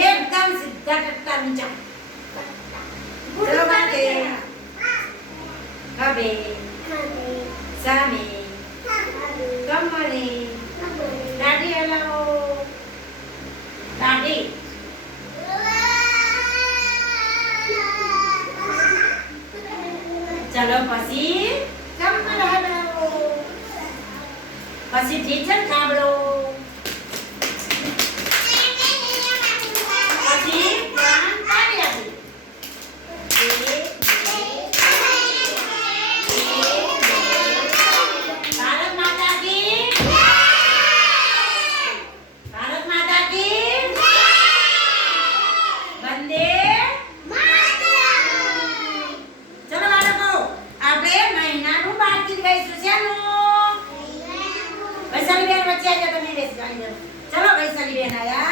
एकदम सीधा टटका नीचा चलो माथे खबे सामे कमरे दाढ़ी हलाओ दाढ़ी चलो પછી કમર હલાવો પછી ટીચર સાંભળો પછી ધ્યાન પાડી આપી ભારત માતા કી ભારત માતા કી વંદે ચલો બાળકો આપણે મહિનાનું બાળગીત ગાઈશું શેનું વૈશાલી બેન વચ્ચે આજે તમે બેસી જાઓ ચલો વૈશાલી બેન આયા